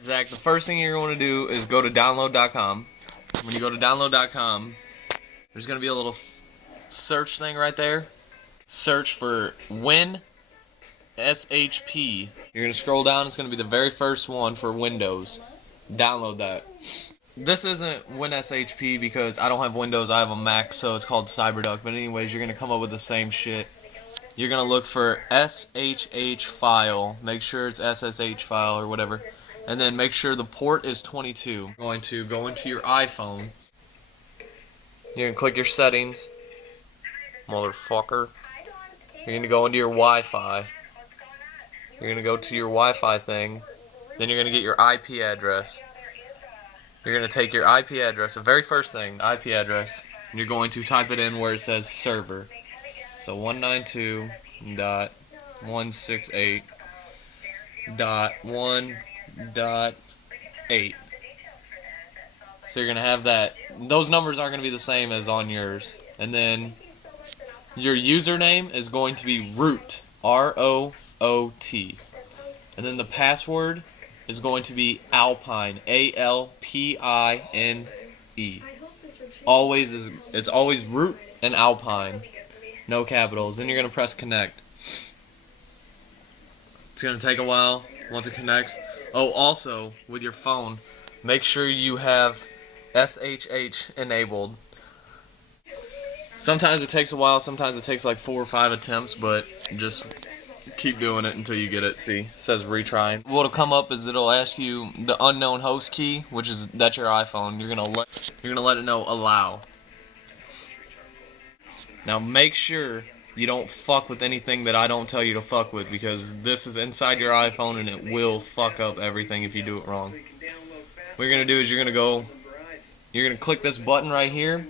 Zach, the first thing you're going to do is go to download.com. When you go to download.com, there's going to be a little search thing right there. Search for Win SHP. You're going to scroll down. It's going to be the very first one for Windows. Download that. This isn't WinSHP because I don't have Windows, I have a Mac, so it's called CyberDuck. But anyways, you're going to come up with the same shit. You're going to look for SHH file. Make sure it's SSH file or whatever. And then make sure the port is 22. You're going to go into your iPhone. You're going to click your settings. Motherfucker. You're going to go into your Wi-Fi. You're going to go to your Wi-Fi thing. Then you're going to get your IP address. You're going to take your IP address, the very first thing, the IP address, and you're going to type it in where it says server. So 192.168.1.8. So you're going to have that. Those numbers aren't going to be the same as on yours. And then your username is going to be root, R-O-O-T. And then the password is going to be Alpine, A-L-P-I-N-E. It's always root and Alpine, no capitals. Then you're gonna press connect. It's gonna take a while once it connects. Oh, also with your phone, make sure you have SHH enabled. Sometimes it takes a while. Sometimes it takes like 4 or 5 attempts, but just keep doing it until you get it. See, it says retry. What'll come up is it'll ask you the unknown host key, that's your iPhone. You're gonna let it know allow. Now make sure you don't fuck with anything that I don't tell you to fuck with, because this is inside your iPhone and it will fuck up everything if you do it wrong. What you're gonna do is you're gonna click this button right here.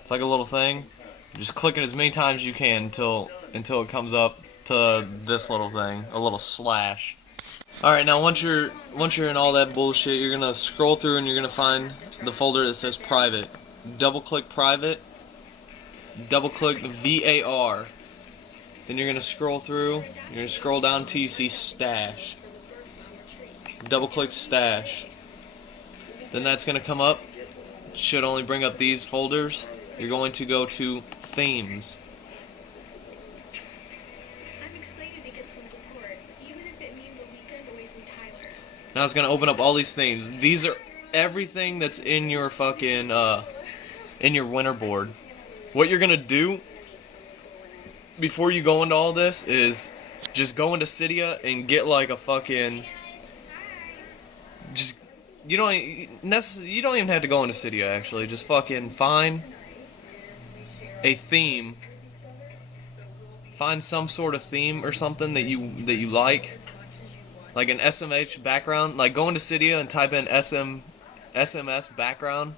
It's like a little thing. Just click it as many times as you can until it comes up to this little thing, a little slash. Alright, now once you're in all that bullshit, you're gonna scroll through and you're gonna find the folder that says private. Double click private, double click the VAR. Then you're gonna scroll through, you're gonna scroll down until you see stash. Double click stash. Then that's gonna come up. It should only bring up these folders. You're going to go to themes. Now it's gonna open up all these themes. These are everything that's in your fucking in your winter board. What you're gonna do before you go into all this is just go into Cydia and get like a fucking you don't even have to go into Cydia actually. Just fucking find a theme. Find some sort of theme or something that you like an SMH background. Like go into Cydia and type in SMS background,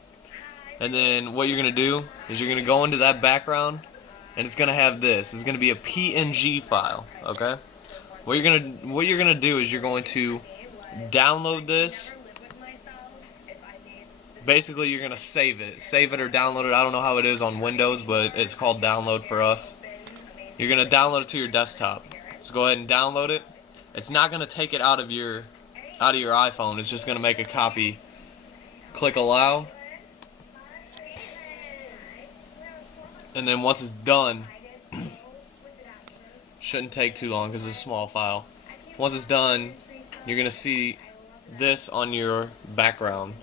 and then what you're gonna do is you're gonna go into that background, and it's gonna have this. It's gonna be a PNG file. Okay. What you're gonna do is you're going to download this. Basically, you're gonna save it or download it. I don't know how it is on Windows, but it's called download for us. You're gonna download it to your desktop. So go ahead and download it. It's not gonna take it out of your iPhone. It's just gonna make a copy. Click allow, and then once it's done, shouldn't take too long because it's a small file. Once it's done, you're gonna see this on your background.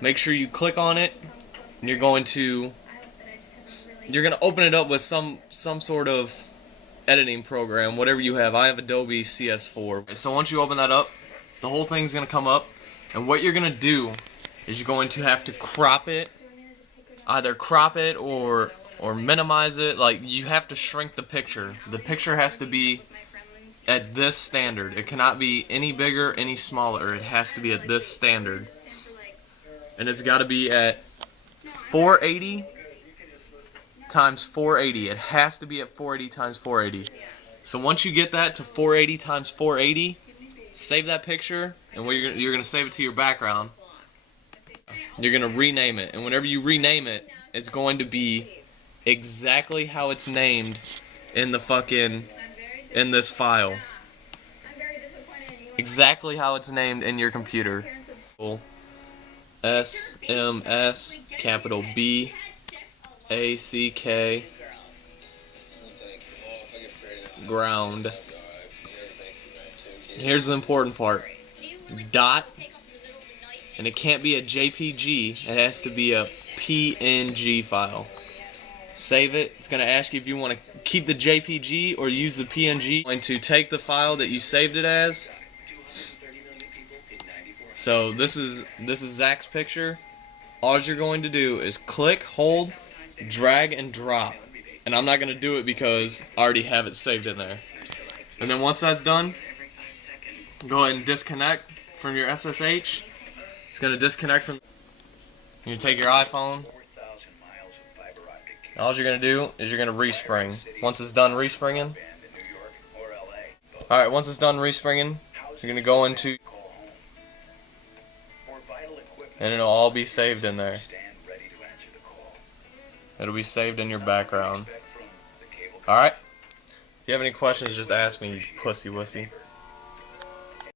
Make sure you click on it, and you're gonna open it up with some sort of editing program, whatever you have. I have Adobe CS4. So once you open that up, the whole thing's gonna come up, and what you're gonna do is you're going to have to crop it, either crop it or minimize it. Like, you have to shrink the picture. The picture has to be at this standard. It cannot be any bigger, any smaller. It has to be at this standard. And it's got to be at 480 times 480. It has to be at 480 times 480. So once you get that to 480 times 480, save that picture, and you're going to save it to your background. You're going to rename it, and whenever you rename it, it's going to be exactly how it's named in the fucking in this file. exactly how it's named in your computer. SMS capital B ACK ground. Here's the important part. Dot, and it can't be a JPG, it has to be a PNG file. Save it. It's going to ask you if you want to keep the JPG or use the PNG. I'm going to take the file that you saved it as. So this is Zach's picture. All you're going to do is click, hold, drag, and drop. And I'm not going to do it because I already have it saved in there. And then once that's done, go ahead and disconnect from your SSH. It's going to disconnect from... You take your iPhone. All you're going to do is you're going to respring. Once it's done respringing, alright, once it's done respringing, you're going to go into, and it'll all be saved in there. It'll be saved in your background. Alright? If you have any questions, just ask me, you pussy wussy.